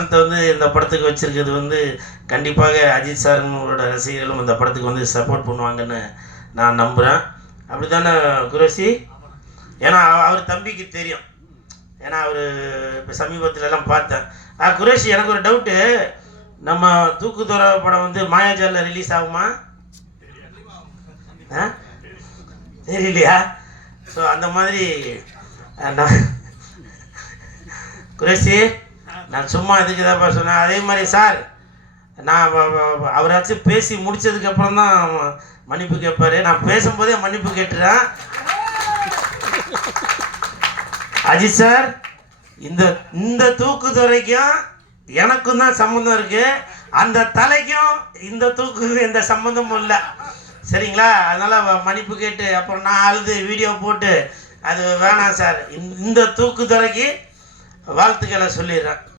வந்து இந்த படத்துக்கு வச்சிருக்கிறது வந்து கண்டிப்பாக அஜித் சாருங்களோட ரசிகர்களும் இந்த படத்துக்கு வந்து சப்போர்ட் பண்ணுவாங்கன்னு நான் நம்புகிறேன். அப்படி தானே குரேஷி? ஏன்னா அவர் தம்பிக்கு தெரியும். ஏன்னா அவர் இப்போ சமீபத்துலலாம் பார்த்தேன். குரேஷி, எனக்கு ஒரு டவுட்டு. நம்ம தூக்குதொர படம் வந்து மாயாஜாலில் ரிலீஸ் ஆகுமா? தெரியலையா? ஸோ அந்த மாதிரி குரேஷி, நான் சும்மா இதுக்கு தான் சொன்னேன். அதே மாதிரி சார், நான் அவராச்சும் பேசி முடித்ததுக்கப்புறம் தான் மன்னிப்பு கேட்பார். நான் பேசும்போதே மன்னிப்பு கேட்டுறேன். அஜித் சார், இந்த தூக்குதுறைக்கும் எனக்கும் தான் சம்மந்தம் இருக்குது. அந்த தலைக்கும் இந்த தூக்குக்கு எந்த சம்மந்தமும் இல்லை. சரிங்களா? அதனால் மன்னிப்பு கேட்டு அப்புறம் நான் அழுது வீடியோ போட்டு அது வேணாம் சார். இந்த தூக்குதுறைக்கு வாழ்த்துக்களை சொல்லிடுறேன்.